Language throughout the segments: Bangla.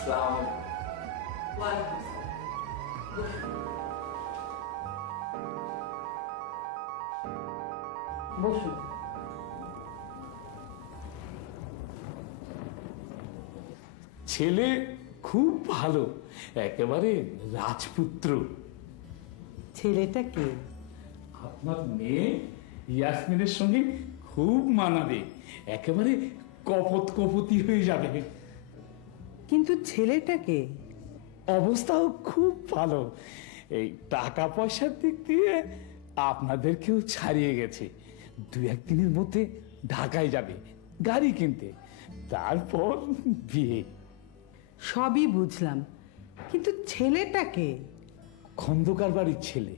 আসসালাম। বসুন। ছেলে খুব ভালো, একেবারে রাজপুত্র। ছেলেটা কে? আপনার মেয়ে ইয়াসমিনের সঙ্গে খুব মানাবে, একেবারে কপত কপতি হয়ে যাবে। কিন্তু ছেলেটা কে? অবস্থাও খুব ভালো, এই টাকা পয়সার দিক দিয়ে আপনাদেরকেও ছাড়িয়ে গেছে। দু একদিনের মধ্যে ঢাকায় যাবে গাড়ি কিনতে, তারপর বিয়ে। সবই বুঝলাম, কিন্তু ছেলেটা কে? খন্দকার বাড়ির ছেলে।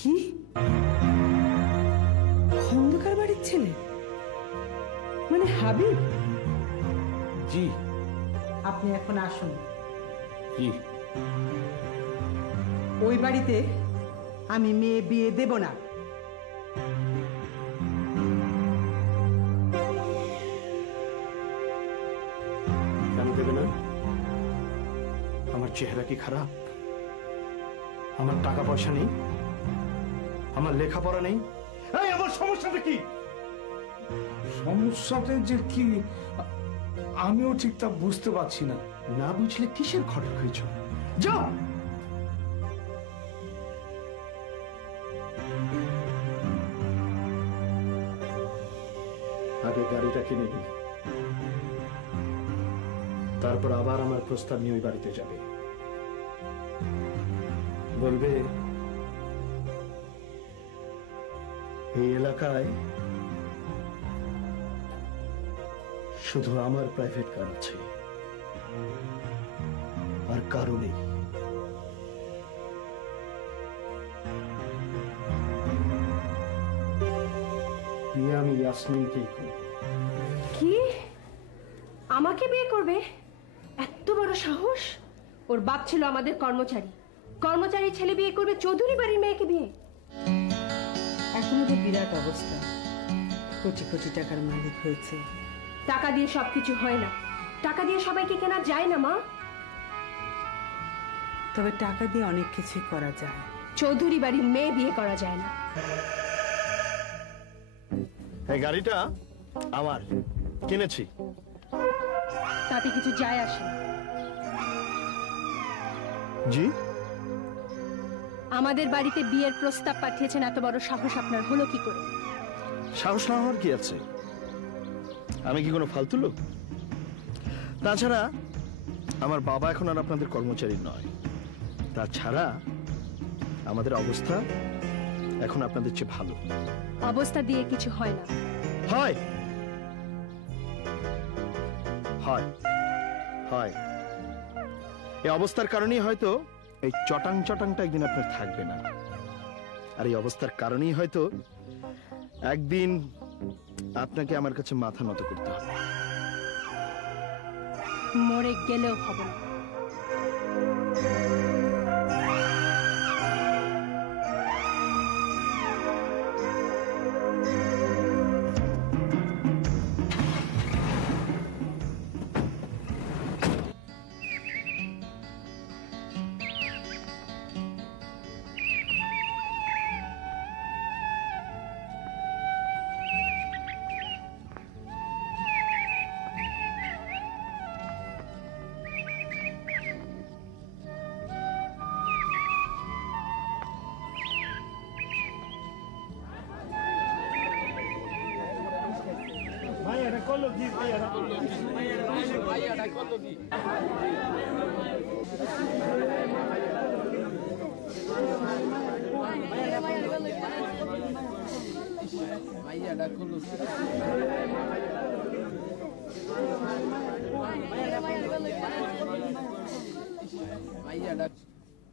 কি? খন্দকার বাড়ির ছেলে মানে হাবিব? জি। আপনি এখন আসুন। জি। ওই বাড়িতে আমি মেয়ে বিয়ে দেব না। কেন দেবে না? আমার চেহারা কি খারাপ? আমার টাকা পয়সা নেই? আমার লেখাপড়া নেই? এই আমার সমস্যাটা কি? সমস্যাটা যে কি আমিও ঠিক তা বুঝতে পারছি না। না বুঝলে কিসের খটক হয়েছ? যাও। আগে গাড়িটা কিনে নি, তারপর আবার আমার প্রস্তাব নিয়ে ওই বাড়িতে যাবে। বলবে এই এলাকায় শুধু আমার প্রাইভেট কার আছে, আর কারো নেই। বিয়ে আমি ইয়াসমিনকেই করব। কি? আমাকে বিয়ে করবে? এত বড় সাহস! ওর বাপ ছিল আমাদের কর্মচারী, কর্মচারী ছেলে বিয়ে করবে চৌধুরী বাড়ির মেয়েকে বিয়ে? এখনো তো বিরাট অবস্থা, কোটি কোটি টাকার মালিক হয়েছে। টাকা দিয়ে সবকিছু হয় না, টাকা দিয়ে সবাইকে কেনা যায় না মা। তবে টাকা দিয়ে অনেক কিছুই করা যায়। চৌধুরী বাড়ির মেয়ে বিয়ে করা যায় না। এই গাড়িটা আমার, কিনেছি। তাতে কিছু যায় আসে না। জি? আমাদের বাড়িতে বিয়ের প্রস্তাব পাঠিয়েছেন, এত বড় সাহস আপনার হলো কি করে? সাহস না হওয়ার কি আছে? আমি কি কোনো ফালতু লোক? তাছাড়া আমার বাবা এখন আর আপনাদের কর্মচারী নয়। তাছাড়া আমাদের অবস্থা এখন আপনাদের চেয়ে ভালো। অবস্থা দিয়ে কিছু হয় না। হয় হয় হয় এই অবস্থার কারণেই হয়তো এই চটাং চটাংটা একদিন আপনার থাকবে না, আর এই অবস্থার কারণেই হয়তো একদিন আপনাকে আমার কাছে মাথা নত করতে হবে। মরে গেলেও হবে না।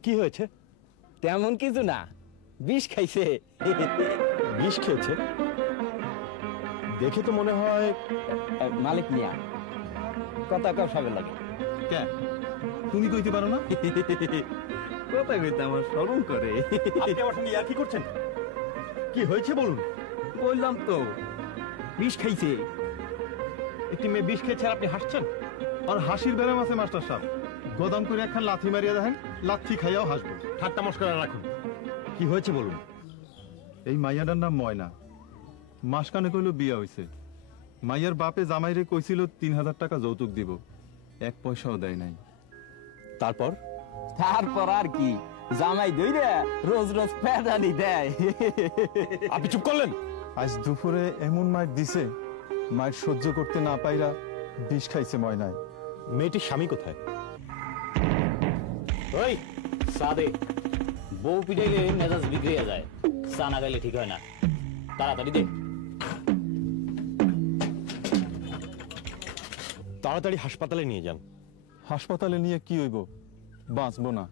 কি হয়েছে? তেমন কিছু না, বিষ খাইছে। বিষ খেয়েছে? দেখে তো মনে হয় মালিক মিয়া কথা কম সবে লাগে। কেন তুমি কইতে পারো না? কথা কইতে আমার শরম করে। আপনি আমার সঙ্গে ইয়ার্কি করছেন? কি হয়েছে বলুন। বললাম তো বিষ খাইছে। একটি মেয়ে বিষ খেয়েছে আর আপনি হাসছেন? আর হাসির ব্যারাম আছে মাস্টার সাহেব। গদাম করে একখান লাথি মারিয়া দেখেন, লাথি খাইয়াও হাসবো। ঠাট্টা মস্করা রাখুন, কি হয়েছে বলুন। এই মাইয়াটার নাম ময়না, মাসখানে কইল বিয়া হইছে। মাইয়ার বাপে জামাইরে কইছিল 3000 টাকা যৌতুক দিব, 1 পয়সাও দেয় নাই। তারপর তারপর আর কি, জামাই দইরে রোজ রোজ পেদানি দেয়। আপনি চুপ করলেন। আজ দুপুরে এমন মার দিছে, মায়ের সহ্য করতে না পাইরা বিষ খাইছে ময়নায়। মেয়েটির স্বামী কোথায়? ওই সাদে বউ পিটাইলে মেজাজ বিগড়ে যায়, চা না গাইলে ঠিক হয় না। তাড়াতাড়ি দে। তাড়াতাড়ি হাসপাতালে নিয়ে যান। হাসপাতালে নিয়ে কি হইব? বাঁচবো না।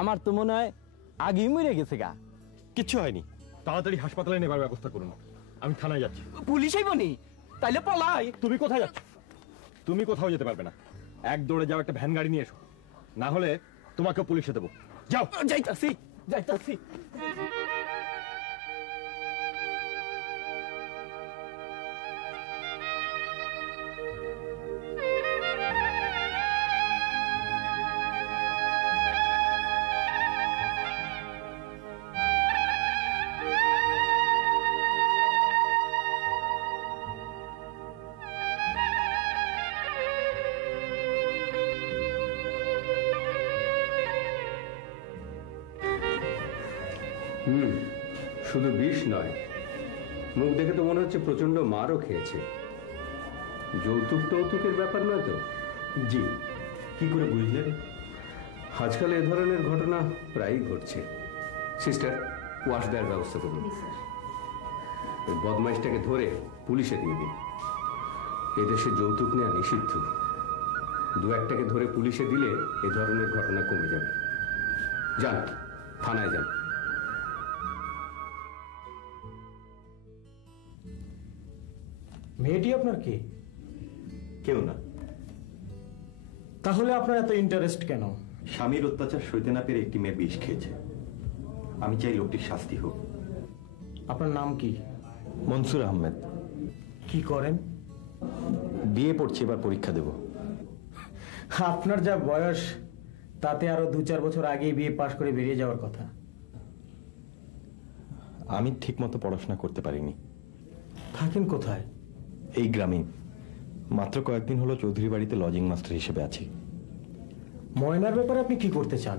আমার তো মনে হয় আগেই মরে গেছে গা। কিচ্ছু হয়নি, তাড়াতাড়ি হাসপাতালে নেবার ব্যবস্থা করুন। আমি থানায় যাচ্ছি। পুলিশ আইবনি? তাইলে পলাই। তুমি কোথায় যাচ্ছ? তুমি কোথাও যেতে পারবে না। এক দৌড়ে যাও, একটা ভ্যান গাড়ি নিয়ে এসো, না হলে তোমাকে পুলিশে দেবো। যাও। যাইতাছি যাইতাছি। শুধু বিষ নয়, মুখ দেখে তো মনে হচ্ছে প্রচন্ড মারও খেয়েছে। যৌতুক টৌতুকের ব্যাপার নয় তো? জি, কি করে বুঝলেন? আজকাল এ ধরনের ঘটনা প্রায়ই ঘটছে। সিস্টার, ওয়াশ দেওয়ার ব্যবস্থা করুন। ওই বদমাইশটাকে ধরে পুলিশে দিয়ে দিন। এদেশে যৌতুক নেওয়া নিষিদ্ধ। 2-1টাকে ধরে পুলিশে দিলে এ ধরনের ঘটনা কমে যাবে। যান, থানায় যান। মেয়েটি আপনার কে? কেউ না। তাহলে আপনার এত ইন্টারেস্ট কেন? স্বামীর অত্যাচার সইতে না পেরে একটি মেয়ে বিষ খেয়েছে। আমি চাই লোকটির শাস্তি হোক। আপনার নাম কি? মনসুর আহমেদ। কি করেন? বিয়ে পড়ছি, এবার পরীক্ষা দেব। আপনার যা বয়স, তাতে আরো 2-4 বছর আগেই বিয়ে পাশ করে বেরিয়ে যাওয়ার কথা। আমি ঠিকমতো পড়াশোনা করতে পারিনি। থাকেন কোথায়? এই গ্রামে। মাত্র কয়েকদিন হলো চৌধুরী বাড়িতে লজিং মাস্টার হিসেবে আছি। ময়নার ব্যাপারে আপনি কি করতে চান?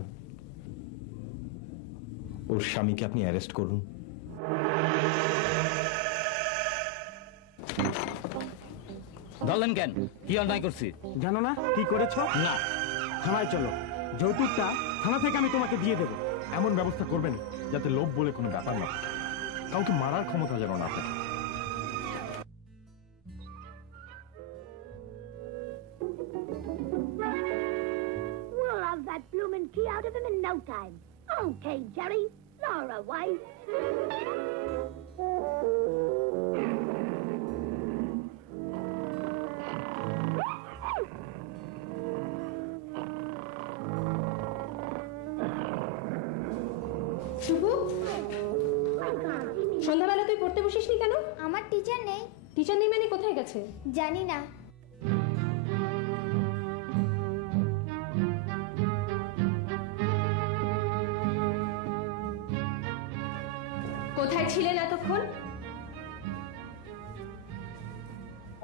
ওর স্বামীকে আপনি অ্যারেস্ট করুন। ধরলেন কেন? কি অন্যায় করছি? জানো না কি করেছো? না। থানায় চলো, যৌতুকটা থানা থেকে আমি তোমাকে দিয়ে দেবো। এমন ব্যবস্থা করবেন যাতে লোভ বলে কোনো ব্যাপার না, কাউকে মারার ক্ষমতা যেন না থাকে। We'll have that bloomin' key out of him in no time. Okay, Jerry, you're away. Shubhu, সন্ধ্যাবেলা তুই পড়তে বসিসনি কেন? আমার টিচার নেই। টিচার নেই মানে কোথায় গেছে? জানি না। কোথায় ছিলেন এতক্ষণ?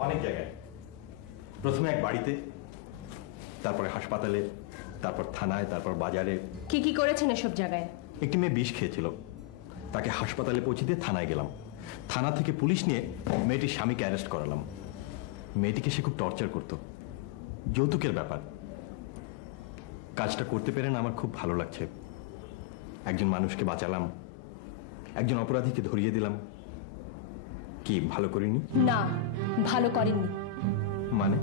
অনেক জায়গায়। প্রথমে এক বাড়িতে, তারপরে হাসপাতালে, তারপর থানায়, তারপর বাজারে। কি কি করেছেন এসব জায়গায়? একটি মেয়ে বিষ খেয়েছিল, তাকে হাসপাতালে পৌঁছে দিয়ে থানায় গেলাম। থানা থেকে পুলিশ নিয়ে মেয়েটির স্বামীকে অ্যারেস্ট করালাম। মেয়েটিকে সে খুব টর্চার করত, যৌতুকের ব্যাপার। কাজটা করতে পেরে না আমার খুব ভালো লাগছে। একজন মানুষকে বাঁচালাম, একজন অপরাধীকে ধরিয়ে দিলাম। কি ভালো করিনি? না, ভালো করেননি। মানে?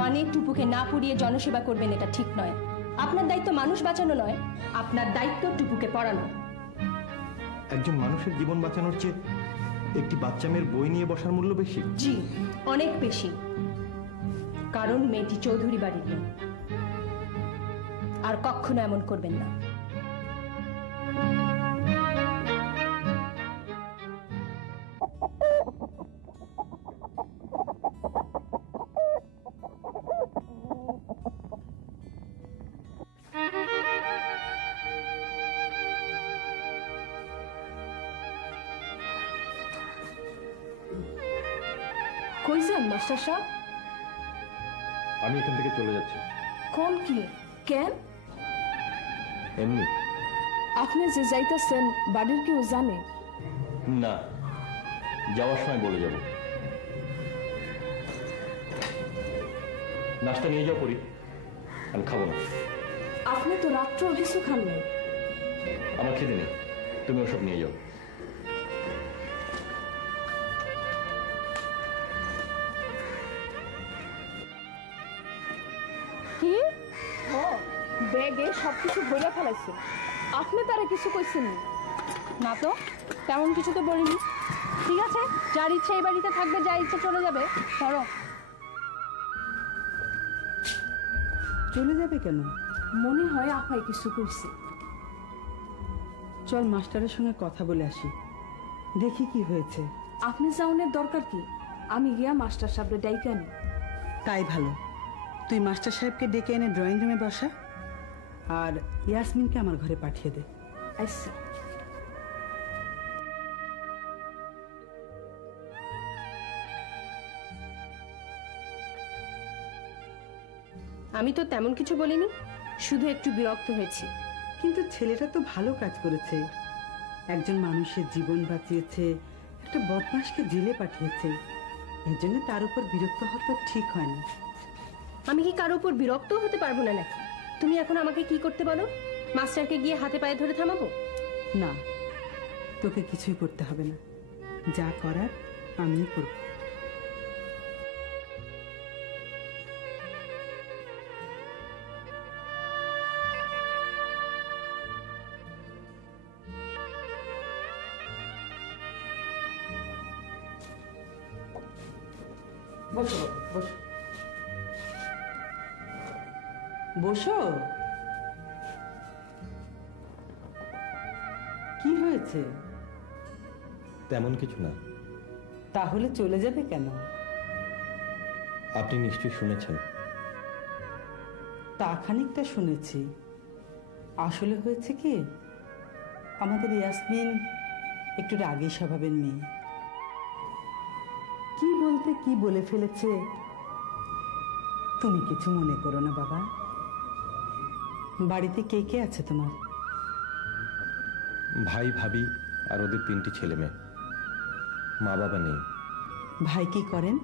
মানে টুপুকে না পুড়িয়ে জনসেবা করবেন, এটা ঠিক নয়। আপনার দায়িত্ব মানুষ বাঁচানো নয়, আপনার দায়িত্ব টুপুকে পড়ানো। একজন মানুষের জীবন বাঁচানোর চেয়ে একটি বাচ্চা মেয়ের বই নিয়ে বসার মূল্য বেশি? জি, অনেক বেশি। কারণ মেয়েটি চৌধুরী বাড়ির মেয়ে। আর কখনো এমন করবেন না। কই যান মাস্টার সাহেব? আমি এখান থেকে চলে যাচ্ছি। কোন কি? কেন? এমনি। আপনি যে যাইতেছেন বাড়ির কেউ জানে? না, যাওয়ার সময় বলে যাব। নাস্তা নিয়ে যাও পরি, আমি খাবো না। আপনি তো রাত্রেও কিছু খান নাই। আমার খিদে নেই, তুমি ওসব নিয়ে যাও। কি? ও ব্যাগে সবকিছু ভরে ফেলাইছে। আপনি তারা কিছু কইছেন না তো? তেমন কিছু তো বলিনি। ঠিক আছে, যার ইচ্ছা এই বাড়িতে থাকবে, যা ইচ্ছা চলে যাবে। ধরো। চলে যাবে কেন? মনে হয় আপাই কিছু করছে। চল মাস্টারের সঙ্গে কথা বলে আসি, দেখি কি হয়েছে। আপনি যাওনের দরকার কি? আমি গিয়া মাস্টার সাহেবরে ডাইকে আনি। তাই ভালো, তুই মাস্টার সাহেবকে ডেকে এনে ড্রয়িং রুমে বসা, আর ইয়াসমিনকে আমার ঘরে পাঠিয়ে দে। আচ্ছা। আমি তো তেমন কিছু বলিনি, শুধু একটু বিরক্ত হয়েছি। কিন্তু ছেলেটা তো ভালো কাজ করেছে, একজন মানুষের জীবন বাঁচিয়েছে, একটা বদমাশকে জেলে পাঠিয়েছে। এই জন্য তার উপর বিরক্ত হওয়া তো ঠিক হয়নি। আমি কি কারো উপর বিরক্ত হতে পারবো না নাকি? তুমি এখন আমাকে কি করতে বলো? মাস্টারকে গিয়ে হাতে পায়ে ধরে থামাবো? না, তোকে কিছুই করতে হবে না, যা করার আমিই করব। বসো বসো বসো। কি হয়েছে? তেমন কিছু না। তাহলে চলে যাবে কেন? আপনি নিশ্চয়ই শুনেছেন। তা খানিকটা শুনেছি। আসলে হয়েছে কি, আমাদের ইয়াসমিন একটু রাগী স্বভাবের মেয়ে। কি বলতে কি বলে ফেলেছে, তুমি কিছু মনে করো না বাবা। বাড়িতে কে কে আছে তোমার? ভাই, ভাবি আর ওদের 3টি ছেলে মেয়ে। মা বাবা নেই। ভাই কি করেন?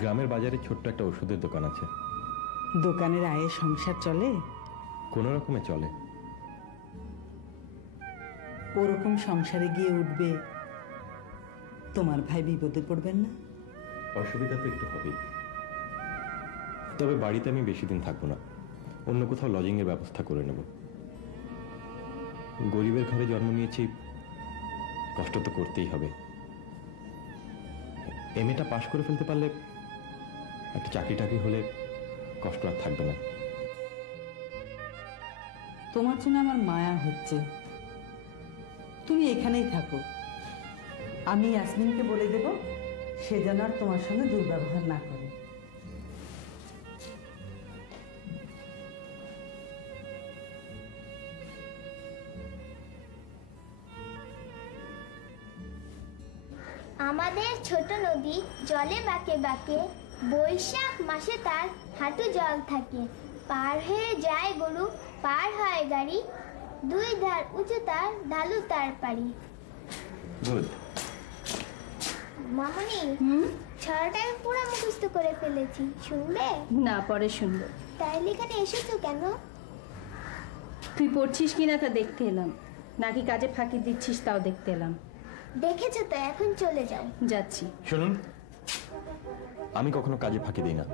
গ্রামের বাজারে ছোট্ট একটা ওষুধের দোকান আছে। দোকানের আয়ে সংসার চলে? কোনো রকমে চলে। ওরকম সংসারে গিয়ে উঠবে, তোমার ভাই বিপদে পড়বেন না? অসুবিধা তো একটু হবেই, তবে বাড়িতে আমি বেশি দিন থাকবো না, অন্য কোথাও লজিং এর ব্যবস্থা করে নেব। গরিবের ঘরে জন্ম নিয়েছি, কষ্ট তো করতেই হবে। এমএটা পাশ করে ফেলতে পারলে একটা চাকরি টাকরি হলে কষ্ট আর থাকবে না। তোমার জন্য আমার মায়া হচ্ছে, তুমি এখানেই থাকো। আমি ইয়াসমিনকে বলে দেব, সে যেন আর তোমার সঙ্গে দুর্ব্যবহার না করে। আমাদের ছোট নদী জলে বাঁকে বাঁকে, বৈশাখ মাসে তার হাঁটু জল থাকে। পার হয়ে যায় গরু, পার হয় গাড়ি, দুই ধার উঁচু তার, ঢালু তার পাড়ি। গুড। মামনি, ছড়াটা আমি পুরো মুখস্থ করে ফেলেছি, শুনবে? না, পরে শুনবো। তাইলে এখানে এসেছো কেন? তুই পড়ছিস কিনা তা দেখতে এলাম, নাকি কাজে ফাঁকি দিচ্ছিস তাও দেখতে এলাম। দেখেছো তো, এখন চলে যাও। যাচ্ছি। শুনুন, আমি কখনো কাজে ফাঁকি দিই না,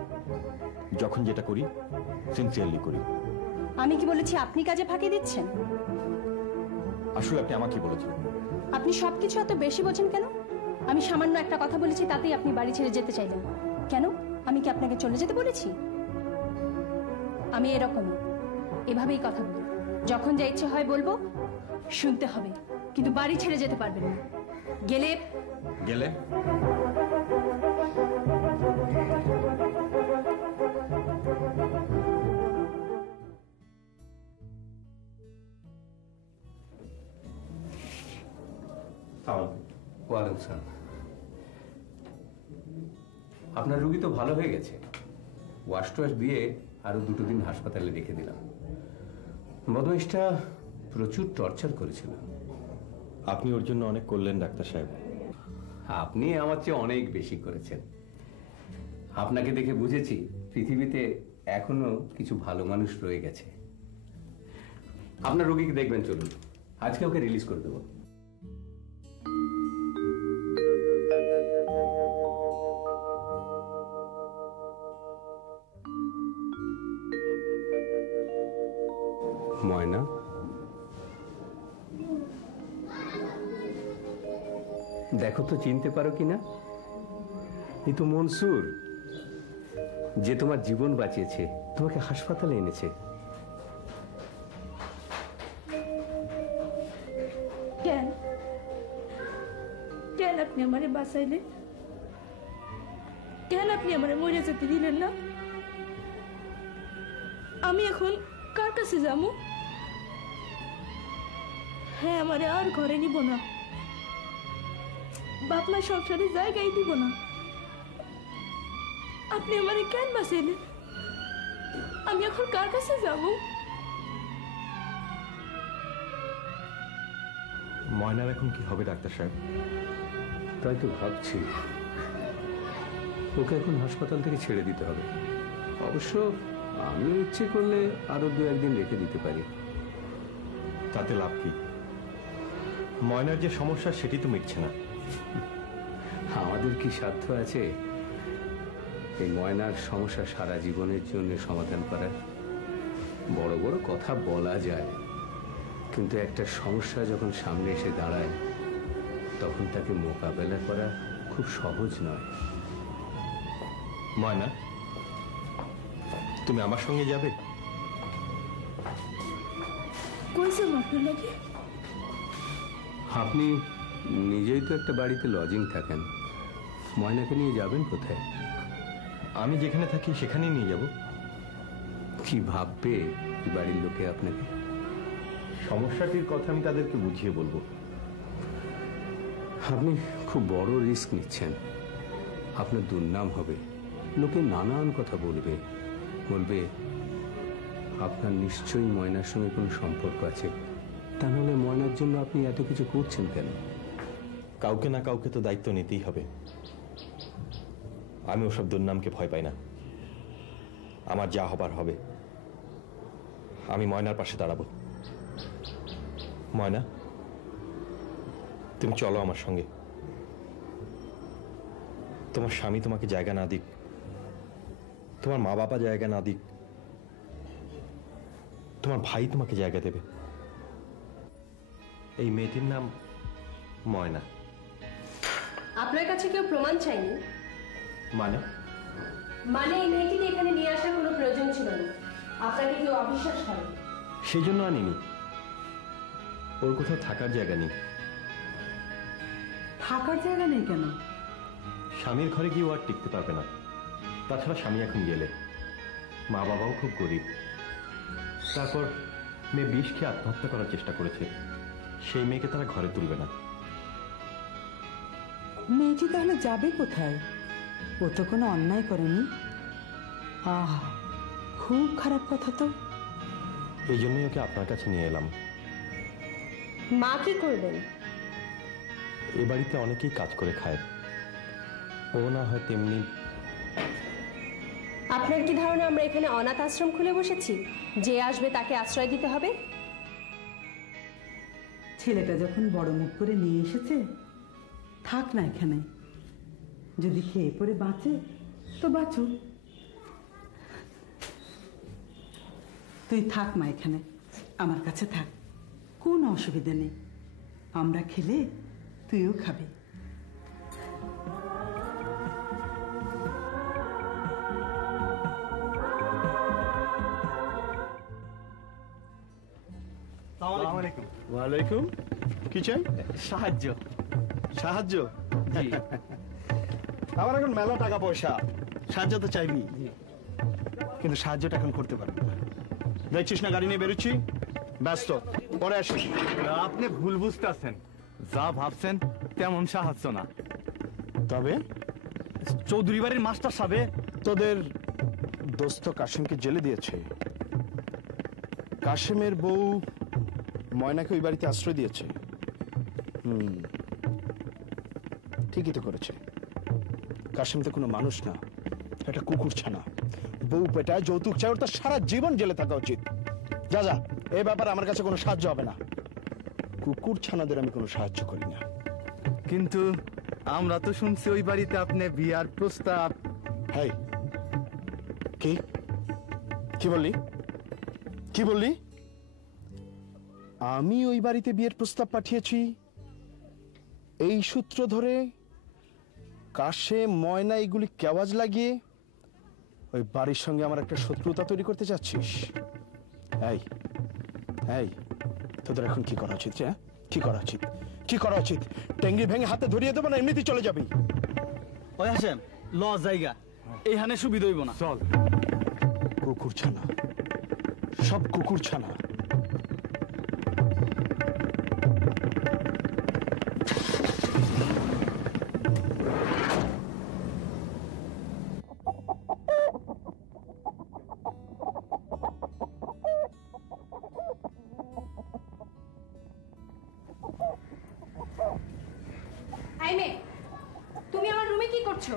যখন যেটা করি সিনসিয়ারলি করি। আমি কি বলেছি আপনি কাজে ফাঁকি দিচ্ছেন? আসলে আপনি আমাকে বলেছেন। আপনি সবকিছু এত বেশি বোঝেন কেন? আমি সামান্য একটা কথা বলেছি, তাতেই আপনি বাড়ি ছেড়ে যেতে চাইলেন কেন? আমি কি আপনাকে চলে যেতে বলেছি? আমি এরকমই, এভাবেই কথা বলি। যখন যা ইচ্ছে হয় বলবো, শুনতে হবে, কিন্তু বাড়ি ছেড়ে যেতে পারবেন না। গেলে গেলে ওয়ালাইকুম সালাম। আপনার রুগী তো ভালো হয়ে গেছে। ওয়াশ টোয়াশ দিয়ে আরো 2 দিন হাসপাতালে রেখে দিলাম। বদমাইশটা প্রচুর টর্চার করেছিল। আপনি ওর জন্য অনেক করলেন ডাক্তার সাহেব। আপনি আমার চেয়ে অনেক বেশি করেছেন। আপনাকে দেখে বুঝেছি পৃথিবীতে এখনো কিছু ভালো মানুষ রয়ে গেছে। আপনার রোগীকে দেখবেন, চলুন আজকে ওকে রিলিজ করে দেবো। ময়না, দেখো তো চিনতে পারো কিনা? এই তো মনসুর, যে তোমার জীবন বাঁচিয়েছে, তোমাকে হাসপাতালে এনেছে। কেন কেন আপনি আমারে বাঁচাইলেন? কেন আপনি আমারে মরে যেতে দিলেন না? আমি এখন কার কাছে যাবো? হ্যাঁ, আমারে আর ঘরে নিব না, বাপ মা সংসারে জায়গায় দিব না। আপনি আমারে কেন বাঁচাইলেন? আমি এখন কার কাছে যাব? ময়নার এখন কি হবে ডাক্তার সাহেব? তাই তো ভাবছি, ওকে এখন হাসপাতাল থেকে ছেড়ে দিতে হবে। অবশ্য আমি ইচ্ছে করলে আরো 2-1 দিন রেখে দিতে পারি। তাতে লাভ কি? ময়নার যে সমস্যা সেটি তো মিটছে না। আমাদের কি সাধ্য আছে এই ময়নার সমস্যা সারা জীবনের জন্য সমাধান করার? বড় বড় কথা বলা যায়, কিন্তু একটা সমস্যা যখন সামনে এসে দাঁড়ায় তখন তাকে মোকাবেলা করা খুব সহজ নয়। ময়না, তুমি আমার সঙ্গে যাবে? কইছে আপনার লাগে? আপনি নিজেই তো একটা বাড়িতে লজিং থাকেন, ময়নাকে নিয়ে যাবেন কোথায়? আমি যেখানে থাকি সেখানেই নিয়ে যাব। কি ভাববে বাড়ির লোকে আপনাকে? সমস্যাটির কথা আমি তাদেরকে বুঝিয়ে বলবো। আপনি খুব বড় রিস্ক নিচ্ছেন, আপনার দুর্নাম হবে, লোকে নানান কথা বলবে। আপনার নিশ্চয়ই ময়নার সঙ্গে কোনো সম্পর্ক আছে, তা নাহলে ময়নার জন্য আপনি এত কিছু করছেন কেন? কাউকে না কাউকে তো দায়িত্ব নিতেই হবে। আমি ওসব দুর্নামকে ভয় পাই না। আমার যা হবার হবে। আমি ময়নার পাশে দাঁড়াবো। ময়না, তুমি চলো আমার সঙ্গে। তোমার স্বামী তোমাকে জায়গা না দিক, তোমার মা বাবা জায়গা না দিক, তোমার ভাই তোমাকে জায়গা দেবে। এই মেয়েটির নাম ময়না। আপনার কাছে কেউ প্রমাণ চাইনি? মানে? মানে এই মেয়েটিকে এখানে নিয়ে আসার কোনো প্রয়োজন ছিল না, আপনাকে কেউ অবিশ্বাস করে। সেই জন্য আনিনি। ওর কোথাও থাকার জায়গা নেই। থাকার জায়গা নেই কেন? স্বামীর ঘরে গিয়ে ও আর টিকতে পারবে না। তাছাড়া স্বামী এখন গেলে, মা বাবাও খুব গরিব। তারপর মেয়ে বিষ খেয়ে আত্মহত্যা করার চেষ্টা করেছে। সেই মেয়েকে তারা ঘরে তুলবে না। মেয়েটি তাহলে যাবে কোথায়? ও তো কোনো অন্যায় করেনি। আহ, খুব খারাপ কথা তো। এই জন্যই ওকে আপনার কাছে নিয়ে এলাম। মা কি করবেন? এ বাড়িতে অনেকেই কাজ করে খায়, ও না হয় তেমনি। আপনার কি ধারণা আমরা এখানে অনাথ আশ্রম খুলে বসেছি, যে আসবে তাকে আশ্রয় দিতে হবে? ছেলেটা যখন বড় মুখ করে নিয়ে এসেছে, থাক না এখানে। যদি খেয়ে পরে বাঁচে তো বাঁচুক। তুই থাক মা এখানে, আমার কাছে থাক, কোনো অসুবিধা নেই। আমরা খেলে তুইও খাবি। ওয়ালাইকুম। কি চাই? সাহায্য। সাহায্য? আমার এখন মেলা টাকা পয়সা, সাহায্য তো চাইবি, কিন্তু সাহায্যটা এখন করতে পারবো না। দেখছিস না গাড়ি নিয়ে বেরোচ্ছি, ব্যস্ত, পরে আসিস। আপনি ভুল বুঝতেছেন, যা ভাবছেন তেমন সাহায্য না। তবে চৌধুরী বাড়ির মাস্টার সাবে তোদের দোস্ত কাশেমকে জেলে দিয়েছে। কাশেমের বউ ময়নাকে ওই বাড়িতে আশ্রয় দিয়েছে। ঠিকই তো করেছে। কাশেম তো কোনো মানুষ না, একটা কুকুর ছানা। বউ পেটায়, যৌতুক চায়, ওর তো সারা জীবন জেলে থাকা উচিত। যা যা, এই ব্যাপারে আমার কাছে কোনো সাহায্য হবে না। কুকুর ছানাদের আমি কোনো সাহায্য করি না। কিন্তু আমরা তো শুনছি ওই বাড়িতে আপনি বিয়ার প্রস্তাব। হাই, কি কি বললি? কি বললি? আমি ওই বাড়িতে বিয়ের প্রস্তাব পাঠিয়েছি এই সূত্র ধরে কাশেম ময়না এগুলি কেওয়াজ লাগিয়ে ওই বাড়ির সঙ্গে আমার একটা শত্রুতা তৈরি করতে চাচ্ছিস? এই এই তোদের এখন কি করা উচিত? কি করা উচিত? কি করা উচিত? টেঙ্গি ভেঙে হাতে ধরিয়ে দেবো না এমনিতেই চলে যাবি? ওই হাসেম ল জায়গা এইখানে সুবিধা হইব না। চল। কুকুর ছানা, সব কুকুর ছানা। এই মেয়ে, তুমি আমার রুমে কি করছো?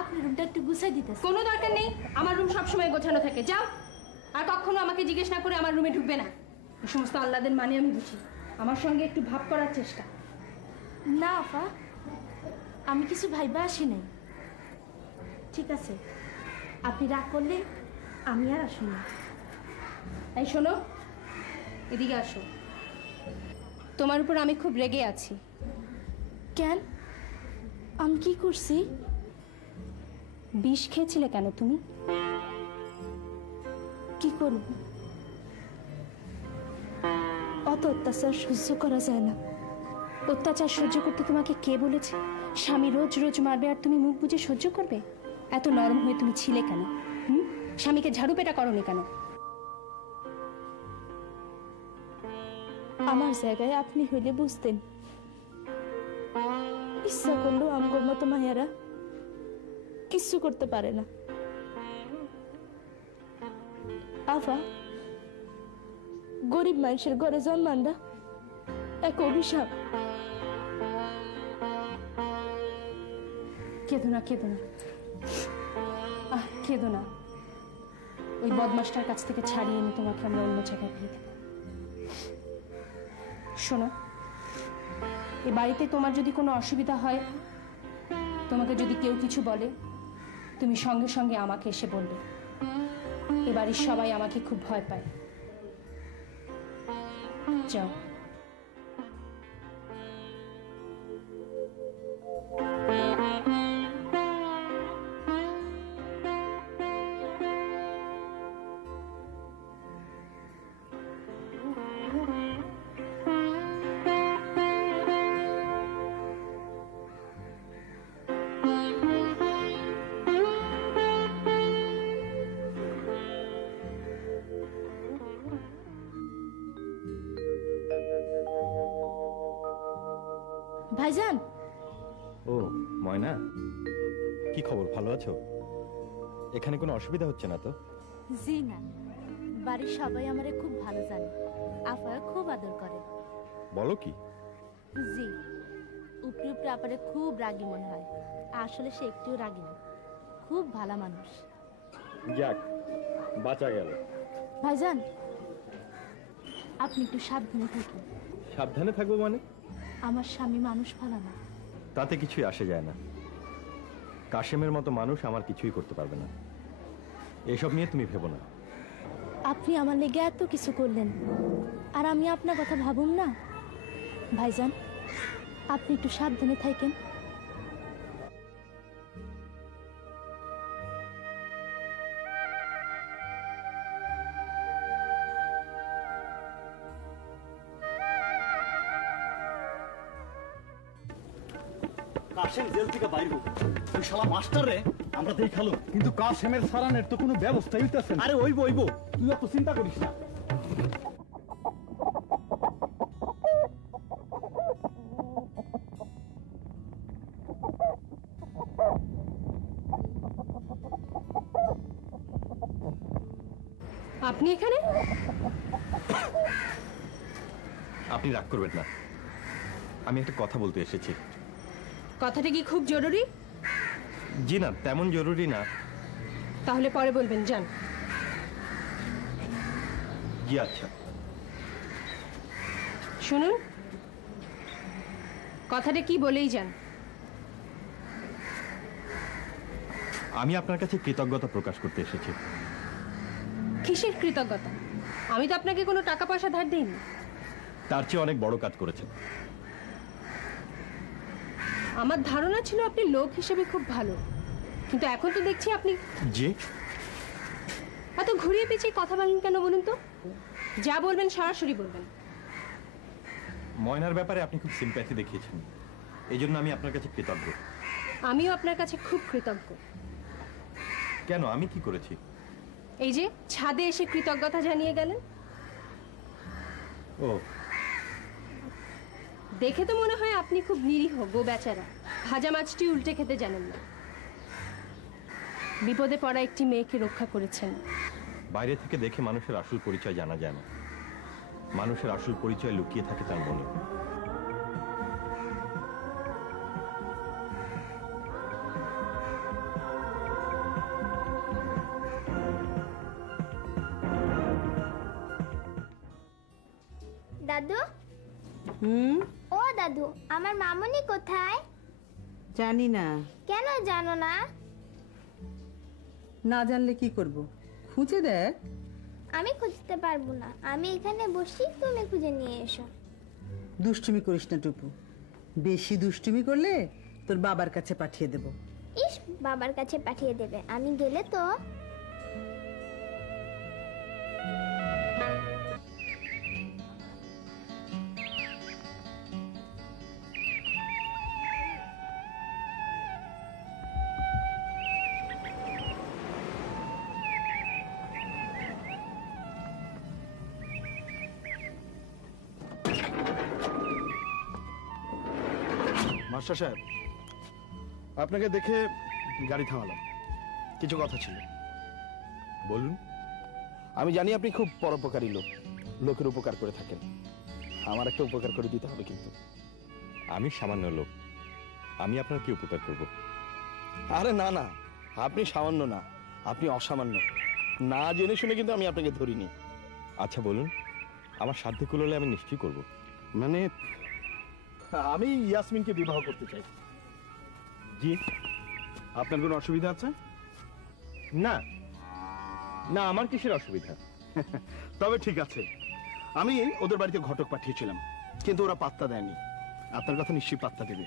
আপনার রুমটা একটু গুছাই দিতেছে। কোনো দরকার নেই, আমার রুম সবসময় গোছানো থাকে। যাও, আর কখনো আমাকে জিজ্ঞেস না করে আমার রুমে ঢুকবে না। এই সমস্ত আহ্লাদের মানে আমি বুঝি। আমার সঙ্গে একটু ভাব করার চেষ্টা। না আপা, আমি কিছু ভাইবা আসি নাই। ঠিক আছে, আপনি রাগ করলে আমি আর আসি না। এই শোনো, এদিকে আসো। তোমার উপর আমি খুব রেগে আছি। কেন? আমি কি করছি? বিষ খেয়েছিলে কেন তুমি? কি করব? অত অত্যাচার সহ্য করা যায় না। অত্যাচার সহ্য করতে তোমাকে কে বলেছে? স্বামী রোজ রোজ মারবে আর তুমি মুখ বুজে সহ্য করবে? এত নরম হয়ে তুমি ছিলে কেন? স্বামীকে ঝাড়ু পেটা করনি কেন? আমার জায়গায় আপনি হইলে বুঝতেন। ইচ্ছা করলেও আমগোর মতো মায়েরা কিচ্ছু করতে পারে না। আফা, গরিব মানুষের ঘরে জন্মানরা এক অভিশাপ। কেঁদো না, কেঁদো না, কেঁদো না। ওই বদমাসটার কাছ থেকে ছাড়িয়ে এনে তোমাকে আমরা অন্য জায়গায় বিয়ে দেব। শোনো, এ বাড়িতে তোমার যদি কোনো অসুবিধা হয়, তোমাকে যদি কেউ কিছু বলে, তুমি সঙ্গে সঙ্গে আমাকে এসে বলবে। এ বাড়ির সবাই আমাকে খুব ভয় পায়। যাও। ভাইজান। ও ময়না, কি খবর? ভালো আছো? এখানে কোনো অসুবিধা হচ্ছে না তো? জি না, বাড়ির সবাই আমারে খুব ভালো জানে। আফা খুব আদর করে। বলো কি? জি, উপরে উপরে আপারে খুব রাগী মনে হয়। আসলে সে একটু রাগী না, খুব ভালো মানুষ। যাক, বাঁচা গেল। ভাইজান, আপনি একটু সাবধানে থাকুন। সাবধানে থাকবো মানে? আমার স্বামী মানুষ ভালো না। তাতে কিছুই আসে যায় না। কাশেমের মতো মানুষ আমার কিছুই করতে পারবে না। এসব নিয়ে তুমি ভেবো না। আপনি আমার লেগে এত কিছু করলেন, আর আমি আপনার কথা ভাবুন না। ভাইজান, আপনি একটু সাবধানে থাকেন। কাশেম জেল থেকে বাইর হোক, ওই শালা মাস্টার রে আমরা দেখালো, কিন্তু কাশেমের সারানের তো কোনো ব্যবস্থাই হইতেছে না। আরে ওইব ওইব, তুই অত চিন্তা করিস না। আপনি এখানে? আপনি রাগ করবেন না, আমি একটা কথা বলতে এসেছি। কথাটা কি খুব জরুরি? জি না, তেমন জরুরি না। তাহলে পরে বলবেন, যান। জি আচ্ছা। শুনুন, কথাটা কি বলেই যান। আমি আপনার কাছে কৃতজ্ঞতা প্রকাশ করতে এসেছি। কিসের কৃতজ্ঞতা? আমি তো আপনাকে কোনো টাকা পয়সা ধার দিইনি। তার চেয়ে অনেক বড় কাজ করেছেন। আমার ধারণা ছিল আপনি লোক হিসেবে খুব ভালো, কিন্তু এখন তো দেখছি আপনি জি। এত ঘুরিয়ে পেঁচিয়ে কথা বলেন কেন বলুন তো? যা বলবেন সরাসরি বলবেন। ময়নার ব্যাপারে আপনি খুব সিম্প্যাথি দেখিয়েছেন, এই জন্য আমি আপনার কাছে কৃতজ্ঞ। আমিও আপনার কাছে খুব কৃতজ্ঞ। কেন, আমি কি করেছি? এই যে ছাদে এসে কৃতজ্ঞতা জানিয়ে গেলেন। ও, দেখে তো মনে হয় আপনি খুব নিরীহ গো বেচারা, ভাজা মাছটি উল্টে খেতে জানেন না। বিপদে পড়া একটি মেয়েকে রক্ষা করেছেন। বাইরে থেকে দেখে মানুষের আসল পরিচয় জানা যায় না, মানুষের আসল পরিচয় লুকিয়ে থাকে তার মনে। দাদু, হুম, ও দাদু, আমার মামুনি কোথায়? জানি না। কেন জানো না? না জানলে কি করব? খুঁজে দেখ। আমি খুঁজতে পারবো না, আমি এখানে বসি, তুমি খুঁজে নিয়ে এসো। দুষ্টুমি করিস না টুপু, বেশি দুষ্টুমি করলে তোর বাবার কাছে পাঠিয়ে দেব। ইস, বাবার কাছে পাঠিয়ে দেবে? আমি গেলে তো। মাস্টার সাহেব, আপনাকে দেখে গাড়ি থামালাম, কিছু কথা ছিল। বলুন। আমি জানি আপনি খুব পরোপকারী লোক, লোকের উপকার করে থাকেন। আমার একটা উপকার করে দিতে হবে কিন্তু। আমি সামান্য লোক, আমি আপনার কি উপকার করব? আরে না না, আপনি সামান্য না, আপনি অসামান্য। না জেনে শুনে কিন্তু আমি আপনাকে ধরিনি। আচ্ছা বলুন, আমার সাধ্যে কুলোলে আমি নিশ্চয়ই করব। মানে আমি ইয়াসমিনকে বিবাহ করতে চাই। জি। আপনার কোনো অসুবিধা আছে? না না, আমার কিসের অসুবিধা? তবে ঠিক আছে, আমি ওদের বাড়িতে ঘটক পাঠিয়েছিলাম, কিন্তু ওরা পাত্তা দেয়নি। আপনার কথা নিশ্চয়ই পাত্তা দেবে।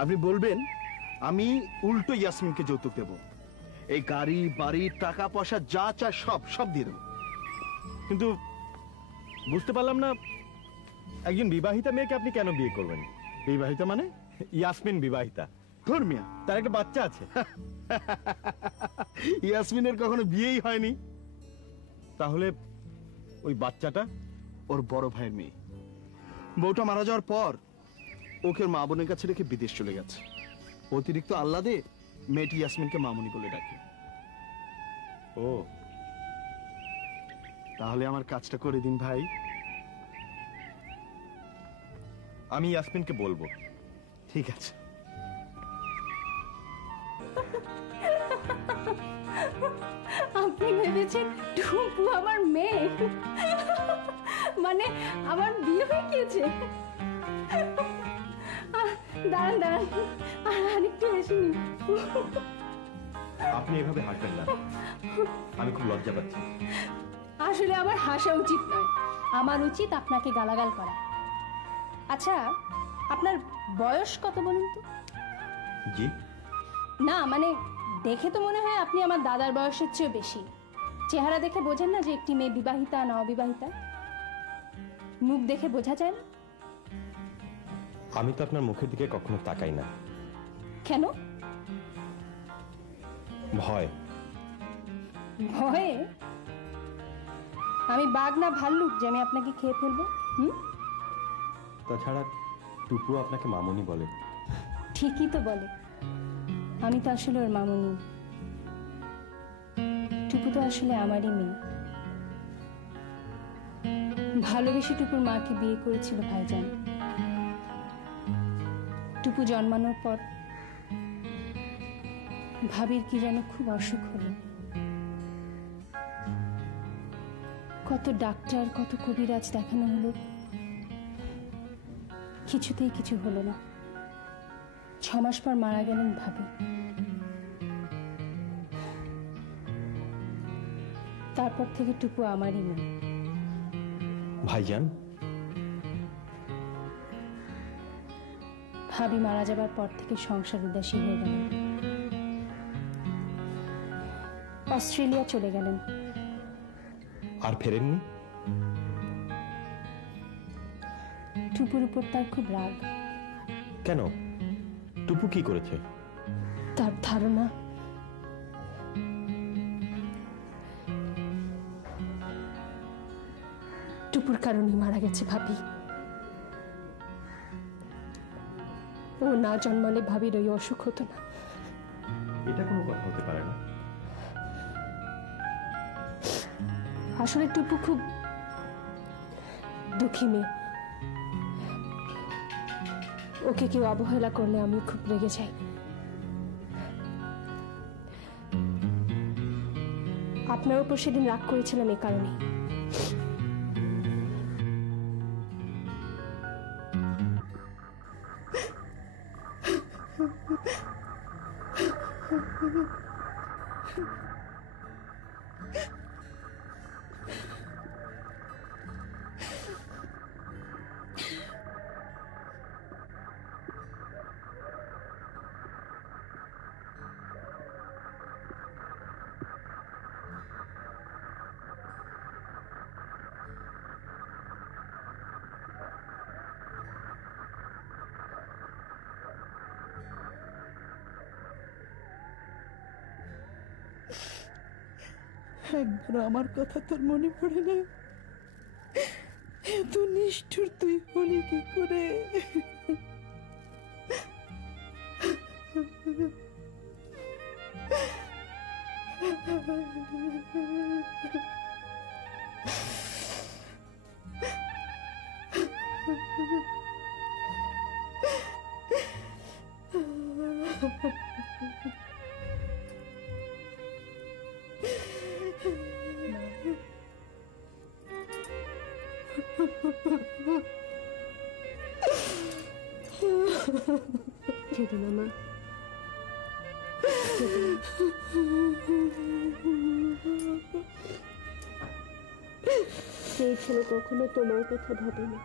আপনি বলবেন আমি উল্টো ইয়াসমিনকে যৌতুক দেব, এই গাড়ি বাড়ি টাকা পয়সা যা চায় সব সব দিয়ে দেবো। কিন্তু বুঝতে পারলাম না, একজন বিবাহিতা মেয়েকে আপনি কেন বিয়ে করবেন? বিবাহিতা মানে? ইয়াসমিন বিবাহিতা। ধর্মিয়া, তার একটা বাচ্চা আছে। ইয়াসমিনের কখনো বিয়েই হয়নি। তাহলে ওই বাচ্চাটা? ওর বড় ভাইয়ের মেয়ে। বউটা মারা যাওয়ার পর ওকে মা বোনের কাছে রেখে বিদেশ চলে গেছে। অতিরিক্ত আহ্লাদে মেয়েটি ইয়াসমিনকে মামুনি বলে ডাকে। ও, তাহলে আমার কাজটা করে দিন ভাই। আমি ইয়াসমিনকে বলবো। ঠিক আছে। আপনি ভেবেছেন টুপু আমার মেয়ে? মানে আমার বিয়ে হয়ে গিয়েছে? দাঁড়ান দাঁড়ান, আরেকটু হাসিনি। আপনি এভাবে হাসবেন না, আমি খুব লজ্জা পাচ্ছি। আসলে আমার হাসা উচিত নয়, আমার উচিত আপনাকে গালাগাল করা। আচ্ছা, আপনার বয়স কত বলুন তো? জি না মানে দেখে তো মনে হয় আপনি আমার দাদার বয়সের চেয়েও বেশি। চেহারা দেখে বোঝেন না যে একটি মেয়ে বিবাহিতা না অবিবাহিতা? মুখ দেখে বোঝা যায় না? আমি তো আপনার মুখের দিকে কখনো তাকাই না। কেন? ভয়। ভয়ে? আমি বাঘ না ভাল্লুক যে আমি আপনাকে খেয়ে ফেলবো? তাছাড়া টুপু আপনাকে মামুনি বলে। ঠিকই তো বলে, আমি তো আসলে ওর মামুনি। টুপু তো আসলে আমারই মেয়ে। ভালোবেসে টুপুর মাকে বিয়ে করেছিল ভাইজান। টুপু জন্মানোর পর ভাবির কি যেন খুব অসুখ হলো। কত ডাক্তার, কত কবিরাজ দেখানো হলো, কিছুতেই কিছু হলো না। 6 মাস পর মারা গেলেন ভাবি। তারপর থেকে টুপু আমারই মেয়ে। ভাইজান, ভাবি মারা যাবার পর থেকে সংসার উদাসী হয়ে গেল। অস্ট্রেলিয়া চলে গেলেন। আর ফেরেননি? টুপুর উপর তার খুব রাগ। কেন? টুপু কি করেছে? তার ধারণা টুপুর কারণে মারা গেছে ভাবি। ও না জন্মালে ভাবির ওই অসুখ হতো না। এটা কোনো কথা হতে পারে না। আসলে টুপু খুব দুঃখী মেয়ে। ওকে কেউ অবহেলা করলে আমি খুব রেগে যাই। আপনার উপর সেদিন রাগ করেছিলাম এই কারণে। একবার আমার কথা তোর মনে পড়ে না? এত নিষ্ঠুর তুই হলি কি করে? কেঁদো না মা, সেই ছেলে কখনো তোমার কথা ভাবে না,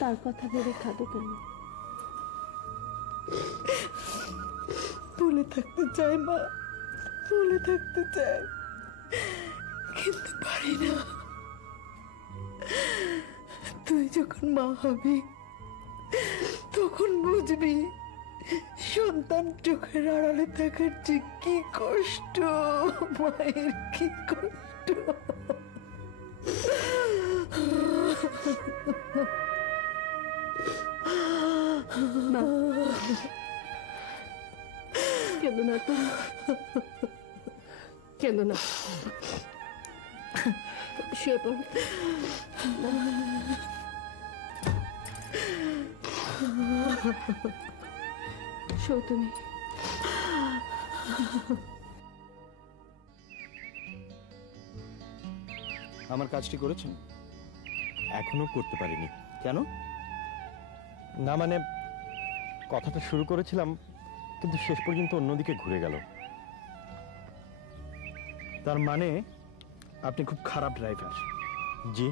তার কথা ভেবে খাবে কেন? ভুলে থাকতে চাই মা, ভুলে থাকতে চাই, কিন্তু পারি না। তুই যখন মা হবি তখন বুঝবি সন্তান চোখের আড়ালে থাকার যে কি কষ্ট, মায়ের কি কষ্ট। কেঁদো না তো, কেঁদো না, শুয়ে পড়ো। শো তুমি। আমার কাজটি করেছেন? এখনো করতে পারিনি। কেন? না মানে, কথাটা শুরু করেছিলাম কিন্তু শেষ পর্যন্ত অন্যদিকে ঘুরে গেল। তার মানে আপনি খুব খারাপ ড্রাইভার। জি।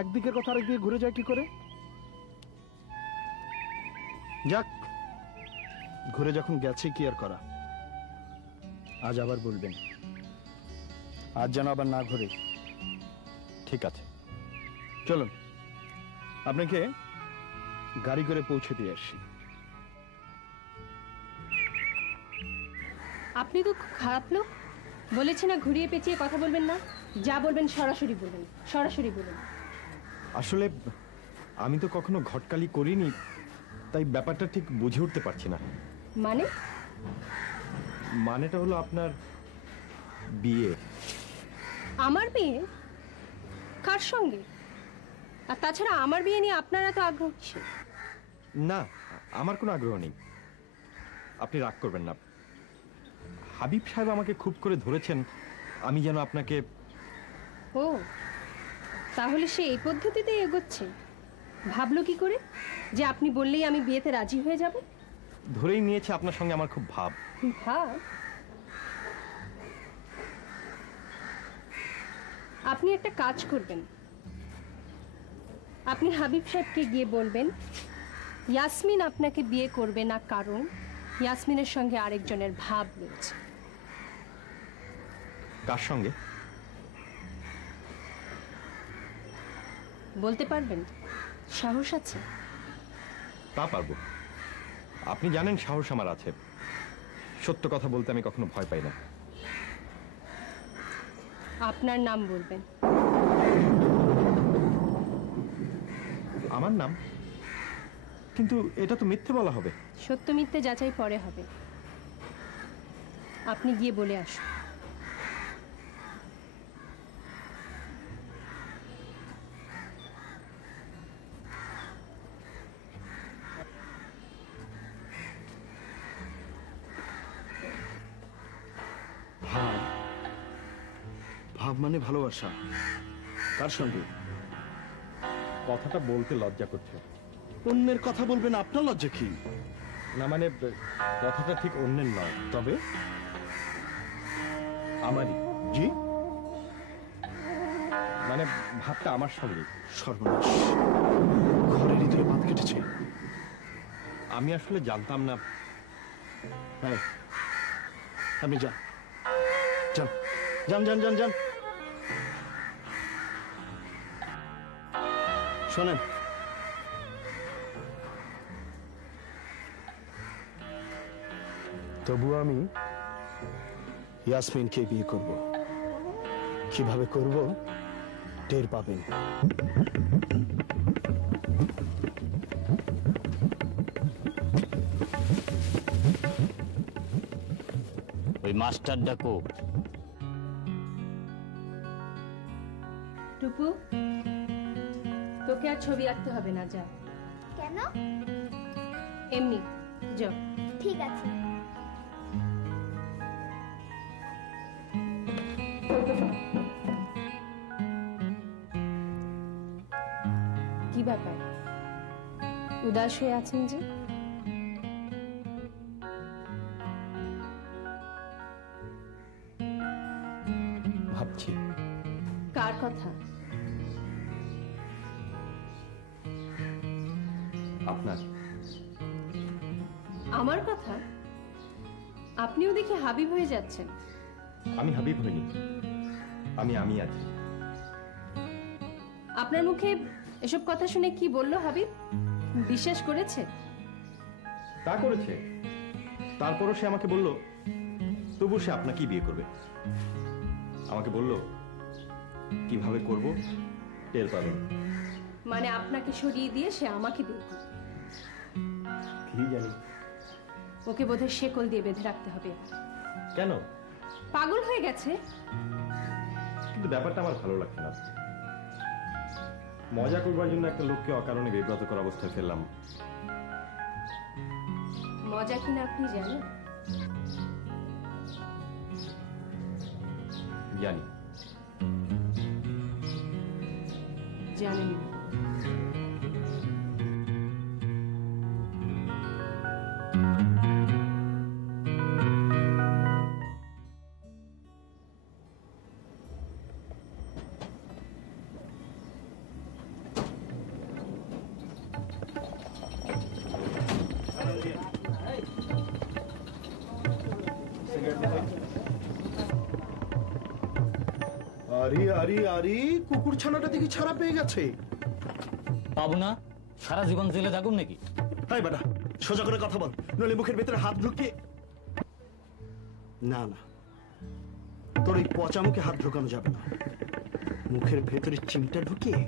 একদিকের কথা আরেকদিকে ঘুরে যায় কি করে? যাক, ঘুরে যখন গেছে কি আর করা। আজ আবার বলবেন, আজ যেন আবার না ঘুরে। ঠিক আছে, চলুন আপনাকে গাড়ি করে পৌঁছে দিয়ে আসি। আপনি তো খুব খারাপ লোক। বলেছি না ঘুরিয়ে পেঁচিয়ে কথা বলবেন না, যা বলবেন সরাসরি বলবেন, সরাসরি বলুন। আসলে আমি তো কখনো ঘটকালি করিনি, তাই ব্যাপারটা ঠিক বুঝে উঠতে পারছি না। মানেটা হলো আপনার বিয়ে। আমার বিয়ে? কার সঙ্গে? আর তাছাড়া আমার বিয়ে নিয়ে আপনার এত আগ্রহ কিসের? না, আমার কোনো আগ্রহ নেই। আপনি রাগ করবেন না। হাবিব সাহেব আমাকে খুব করে ধরেছেন আমি যেন আপনাকে। ও, তাহলে সে এই পদ্ধতিতেই এগোচ্ছে। ভাবলো কি করে যে আপনি বললেই আমি বিয়েতে রাজি হয়ে যাব? ধরেই নিয়েছে আপনার সঙ্গে আমার খুব ভাব। ভাব? আপনি একটা কাজ করবেন, আপনি হাবিব সাহেবকে গিয়ে বলবেন ইয়াসমিন আপনাকে বিয়ে করবে না কারণ ইয়াসমিনের সঙ্গে আরেকজনের ভাব রয়েছে। কার সঙ্গে? বলতে পারবেন? সাহস আছে? তা পারবো। আপনি জানেন সাহস আমার আছে। সত্য কথা বলতে আমি কখনো ভয় পাই না। আপনার নাম বলবেন। আমার নাম? কিন্তু এটা তো মিথ্যে বলা হবে। সত্য মিথ্যে যাচাই পরে হবে। আপনি গিয়ে বলে আসুন। ভাব? ভাব মানে ভালোবাসা? কার সঙ্গে? কথাটা বলতে লজ্জা করছে। অন্যের কথা বলবেন, আপনার লজ্জা কি? না মানে কথাটা ঠিক অন্যের নয়, তবে আমারই। জি? মানে ভাবটা আমার সঙ্গে। সর্বনাশ, ঘরের ভিতরে বাঁধ কেটেছে। আমি আসলে জানতাম না। হ্যাঁ, আপনি যান যান যান যান যান যান। শোনেন, তবু আমি ইয়াসমিনকে বিয়ে করব। কিভাবে করব টের পাবেন। ওই মাস্টার ডাকো। টুপু, তোকে আর ছবি আঁকতে হবে না, যা। কেন? এমনি যাও। ঠিক আছে। কি ব্যাপার, উদাস হয়ে আছেন যে? ভাবছি। কার কথা? আপনার। আমার কথা? আপনিও দেখি হাবিব হয়ে যাচ্ছেন। আমি হাবিব হইনি, আমি আছি। আপনার মুখে এসব কথা শুনে কি বললো হাবিব? বিশ্বাস করেছে? তা করেছে। তারপরও সে আমাকে বলল তবু সে আপনাকেই বিয়ে করবে। আমাকে বলল কিভাবে করব টের পাবেন। মানে আপনাকে সরিয়ে দিয়ে সে আমাকে বিয়ে করবে? কি জানি। ওকে বোধহয় শেকল দিয়ে বেঁধে রাখতে হবে। কেন? পাগল হয়ে গেছে। কিন্তু ব্যাপারটা আমার ভালো লাগছে না। মজা করবার জন্য একটা লোককে অকারণে বিব্রত করা অবস্থায় ফেললাম। মজা কিনা আপনি জানেন? জানি। জানেন না। আরে আরে আরে, কুকুর ছানাটা দেখি ছাড়া পেয়ে গেছে। পাবো না? সারা জীবন জেলে থাকুন নাকি? হাই বেটা, সোজা করে কথা বল, নইলে মুখের ভেতরে হাত ঢুকিয়ে। না না, তোর এই পচা মুখে হাত ঢোকানো যাবে না। মুখের ভেতরে চিমটা ঢুকিয়ে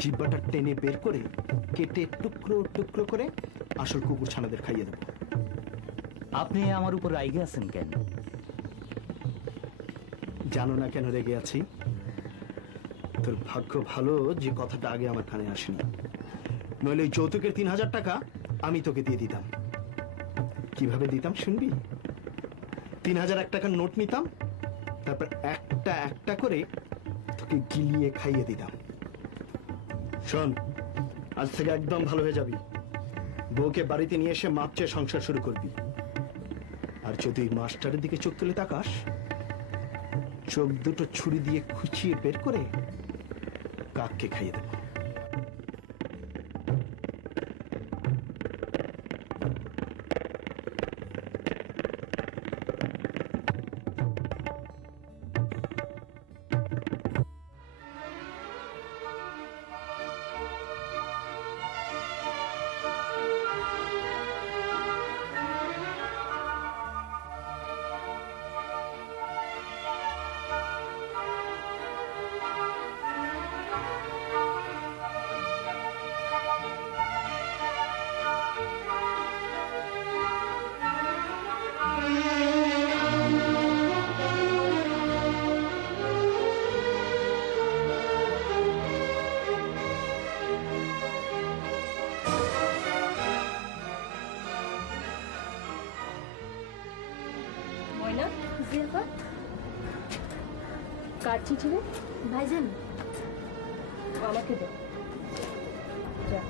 জিব্বাটা টেনে বের করে কেটে টুকরো টুকরো করে আসল কুকুর ছানাদের খাইয়ে দেবো। আপনি আমার উপর রাইগে আছেন কেন? জানো না কেন রেগে আছি? তোর ভাগ্য ভালো যে কথাটা আগে আমার কানে আসেনি, নইলে ওই যৌতুকের 3000 টাকা আমি তোকে দিয়ে দিতাম। কিভাবে দিতাম শুনবি? 3001 টাকার নোট নিতাম, তারপর একটা একটা করে তোকে গিলিয়ে খাইয়ে দিতাম। শোন, আজ থেকে একদম ভালো হয়ে যাবি। বউকে বাড়িতে নিয়ে এসে মাপ চেয়ে সংসার শুরু করবি। আর যদি মাস্টারের দিকে চোখ তুলে তাকাস, চোখ দুটো ছুরি দিয়ে খুঁচিয়ে বের করে কাককে খাইয়ে দেব। ময়না, কার চিঠি রে? ভাইজান, আমাকে দে। যা।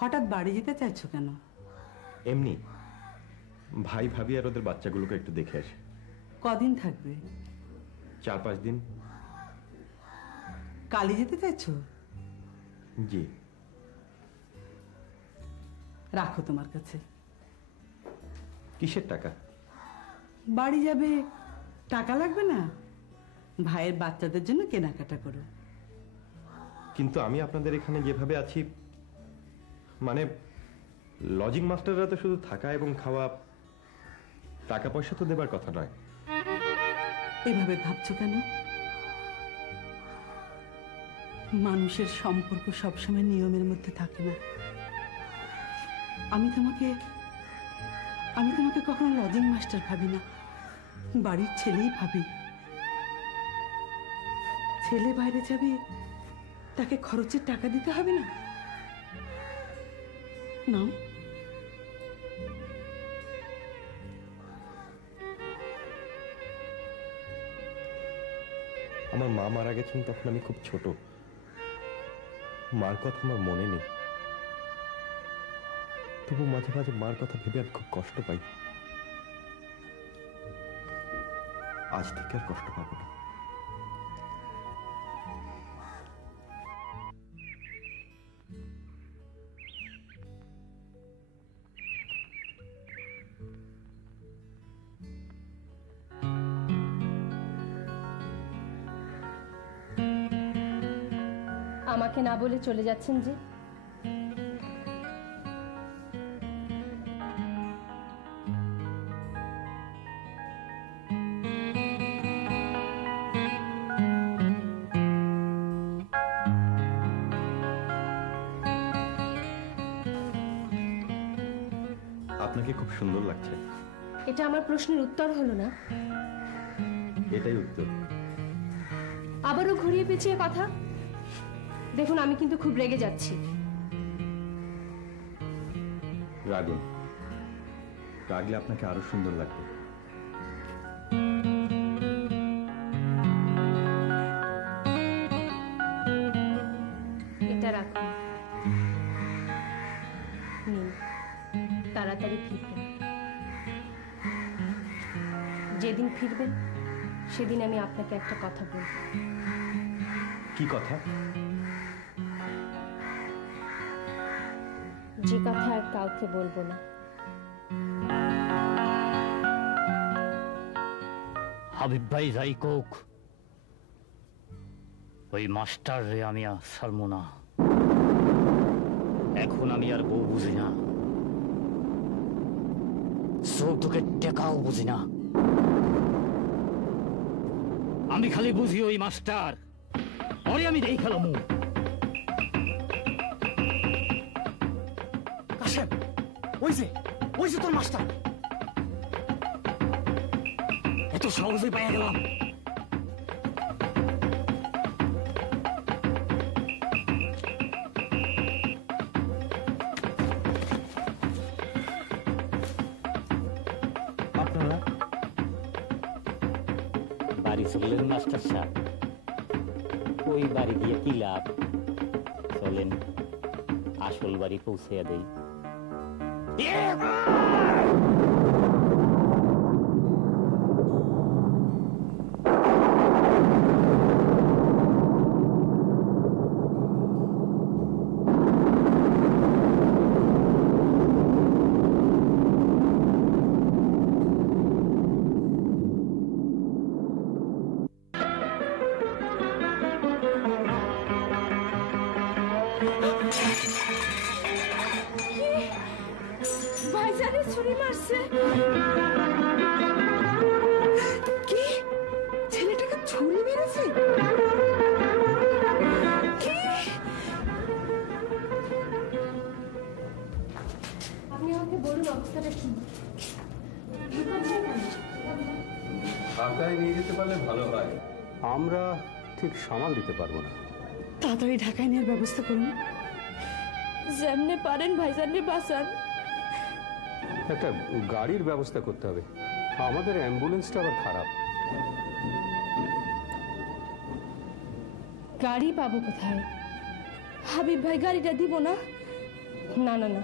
হঠাৎ বাড়ি যেতে চাইছো কেন? এমনি ভাই ভাবি আর ওদের বাচ্চাগুলোকে একটু দেখে আসে। কদিন থাকবে? 4-5 দিন। কালই যেতে চাইছো? জি। রাখো তোমার কাছে। কিসের টাকা? বাড়ি যাবে, টাকা লাগবে না? ভাইয়ের বাচ্চাদের জন্য কেনাকাটা করো। কিন্তু আমি আপনাদের এখানে যেভাবে আছি, মানে লজিং মাস্টাররা তো শুধু থাকা এবং খাওয়া, টাকা পয়সা তো দেবার কথা নয়। এভাবে ভাবছো কেন? মানুষের সম্পর্ক সবসময় নিয়মের মধ্যে থাকে না। আমি তোমাকে কখনো লজিং মাস্টার ভাবি না, বাড়ির ছেলেই ভাবি। ছেলে বাইরে যাবে, তাকে খরচের টাকা দিতে হবে না? নাও। আমার মা মারা গেছেন তখন আমি খুব ছোট, মার কথা আমার মনে নেই। তবু মাঝে মাঝে মার কথা ভেবে আমি খুব কষ্ট পাই। আজ থেকে আর কষ্ট পাবো না। আমাকে না বলে চলে যাচ্ছেন যে? আপনাকে খুব সুন্দর লাগছে। এটা আমার প্রশ্নের উত্তর হলো না? এটাই উত্তর। আবারও ঘুরিয়ে পেঁচিয়ে কথা। দেখুন, আমি কিন্তু খুব রেগে যাচ্ছি। রাগুন, রাগলে আপনাকে আরো সুন্দর লাগবে। এটা রাখুন, নিন, তাড়াতাড়ি ফিরবেন। যেদিন ফিরবেন সেদিন আমি আপনাকে একটা কথা বলবো। কি কথা? যে কথা আর কাউকে বলবো না। হাবিব ভাই যাই কোক, ওই মাস্টার রে আমি আর ছাড়বো না। এখন আমি আর বউ বুঝি না, যৌতুকের টেকাও বুঝি না। আমি খালি বুঝি ওই মাস্টার, ওরে আমি দেই খেলাম। কাশেম, ওইছে ওইছে তোর মাস্টার। এত সহজে পাইয়া গেলাম। আপনারা বাড়ি চললেন মাস্টার সাহেব, ওই বাড়ি গিয়ে কি লাভ? চলেন আসল বাড়ি পৌঁছে দেই। ভাইজানে ছুরি মারছে। কি? ছেলেটাকে ছুরি মেরেছে? কি? আপনি আমাকে বলুন অবস্থাটা কি? ঢাকায় নিয়ে যেতে পারলে ভালো হয়। আমরা ঠিক সামাল দিতে পারবো না। তাড়াতাড়ি ঢাকায় নেওয়ার ব্যবস্থা করুন। যেমনে পারেন ভাইজানে বাঁচান। একটা গাড়ির ব্যবস্থা করতে হবে, আমাদের অ্যাম্বুলেন্সটা আবার খারাপ। গাড়ি পাবো কোথায়? হাবিব ভাই গাড়িটা দিব না। না না না,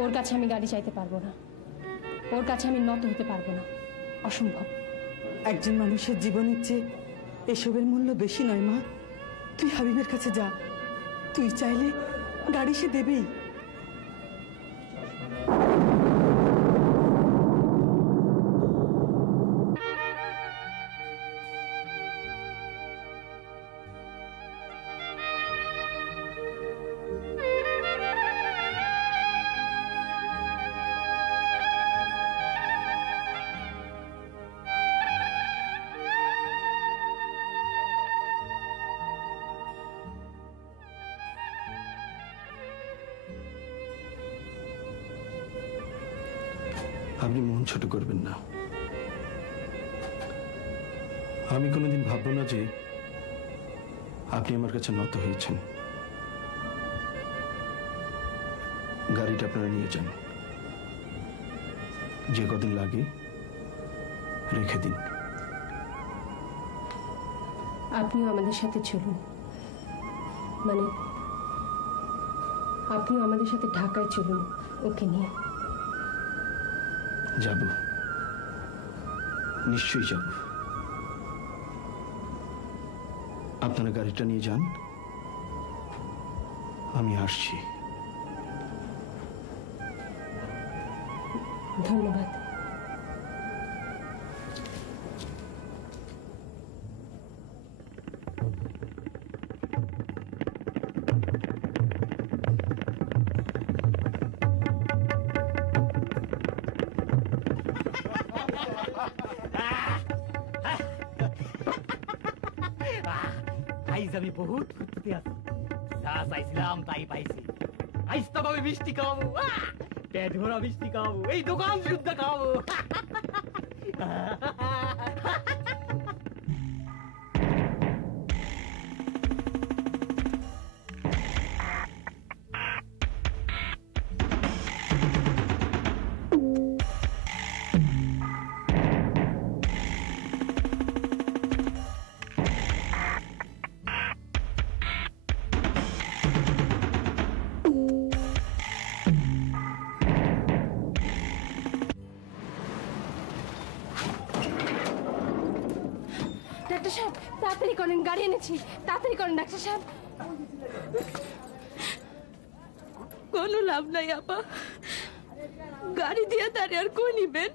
ওর কাছে আমি গাড়ি চাইতে পারবো না, ওর কাছে আমি নত হতে পারবো না, অসম্ভব। একজন মানুষের জীবনের চেয়ে এসবের মূল্য বেশি নয় মা। তুই হাবিবের কাছে যা, তুই চাইলে গাড়ি সে দেবেই। আপনি মন ছোট করবেন না। আমি কোনোদিন ভাববো না যে আপনি আমার কাছে নত হয়েছেন। গাড়িটা আপনারা নিয়ে যান, যে কদিন লাগে রেখে দিন। আপনিও আমাদের সাথে চলুন, মানে আপনিও আমাদের সাথে ঢাকায় চলুন ওকে নিয়ে। যাব, নিশ্চয়ই যাব। আপনারা গাড়িটা নিয়ে যান, আমি আসছি। ধন্যবাদ। আমি বহুত ফুর্তিতে আছি, যা চাইছিলাম তাই পাইছি। আইস তো আমি মিষ্টি খাওয়াবো, পেট ভরা মিষ্টি খাওয়াবো, এই দোকান শুদ্ধ খাওয়াবো। ডাক্তার সাহেব তাড়াতাড়ি করেন, গাড়ি এনেছি, তাড়াতাড়ি করেন ডাক্তার সাহেব। কোনো লাভ নাই আপা, গাড়ি দিয়ে তারে আর কই নিবেন?